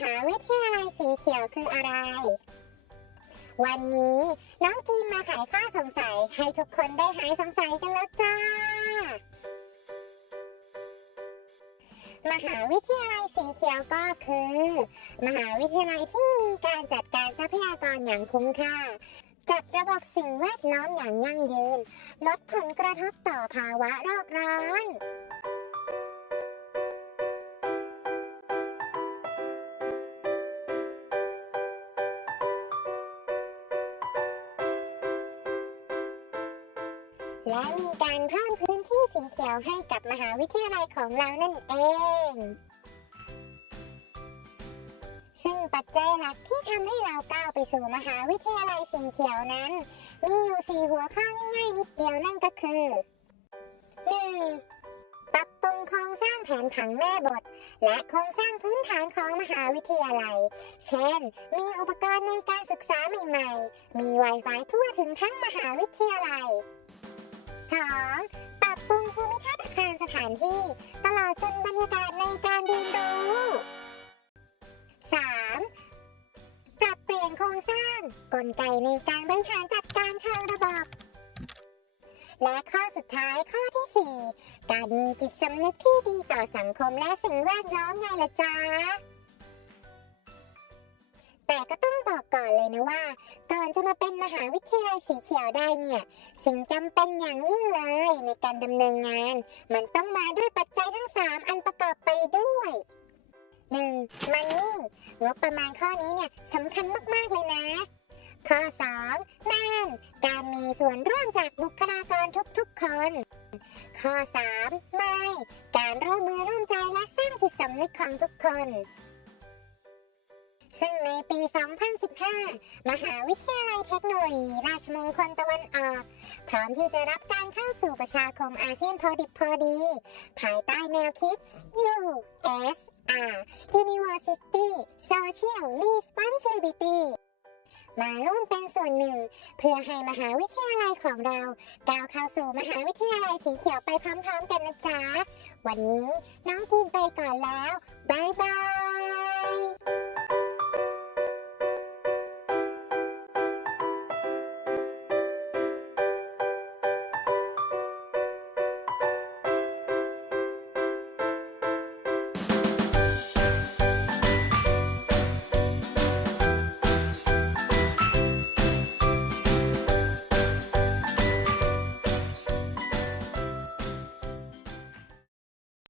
หาวิทยาลัยสีเขียวคืออะไร วันนี้น้องกีมมาไขข้อสงสัยให้ทุกคนได้หายสงสัยกันแล้วจ้า มหาวิทยาลัยสีเขียวก็คือ มหาวิทยาลัยที่มีการจัดการทรัพยากรอย่างคุ้มค่าจัดระบบสิ่งแวดล้อมอย่างยั่งยืน ลดผลกระทบต่อภาวะโลกร้อน และมีการเพิ่มพื้นที่สีเขียวให้กับมหาวิทยาลัยของเรานั่นเอง ซึ่งปัจจัยหลักที่ทำให้เราก้าวไปสู่มหาวิทยาลัยสีเขียวนั้น มีอยู่สี่หัวข้อง่ายๆนิดเดียวนั่นก็คือ 1. ปรับปรุงโครงสร้างแผนผังแม่บท และโครงสร้างพื้นฐานของมหาวิทยาลัย เช่น มีอุปกรณ์ในการศึกษาใหม่ ๆ มี Wi-Fi ทั่วถึงทั้งมหาวิทยาลัย 2. ปรับปรุงภูมิทัศน์อาคารสถานที่ ตลอดจนบรรยากาศในการเรียนรู้ 3. ปรับเปลี่ยนโครงสร้าง กลไกในการบริหารจัดการเชิงระบบ และข้อสุดท้ายข้อที่ 4 การมีจิตสำนึกที่ดีต่อสังคมและสิ่งแวดล้อมไงล่ะจ๊ะ แต่ก็ต้องบอกก่อนเลยนะว่า ก่อนจะมาเป็นมหาวิทยาลัยสีเขียวได้เนี่ย สิ่งจำเป็นอย่างยิ่งเลยในการดำเนินงาน มันต้องมาด้วยปัจจัยทั้ง 3 อันประกอบไปด้วย 1. มันนี่งบประมาณข้อนี้เนี่ยสำคัญมาก ๆ เลยนะ ข้อ 2. น่านการมีส่วนร่วมจากบุคลากรทุกๆคน ข้อ 3. ไม่ การร่วมมือร่วมใจและสร้างจิตสำนึกของทุกคน ซึ่งในปี 2015 มหาวิทยาลัยเทคโนโลยี ราชมงคลตะวันออก พร้อมที่จะรับการเข้าสู่ประชาคมอาเซียนพอดิบพอดี ภายใต้แนวคิด USR University Social Responsibility มาร่วมเป็นส่วนหนึ่ง เพื่อให้มหาวิทยาลัยของเราก้าวเข้าสู่มหาวิทยาลัยสีเขียวไปพร้อมๆกันนะจ๊ะ วันนี้น้องกินไปก่อนแล้ว บ๊ายบาย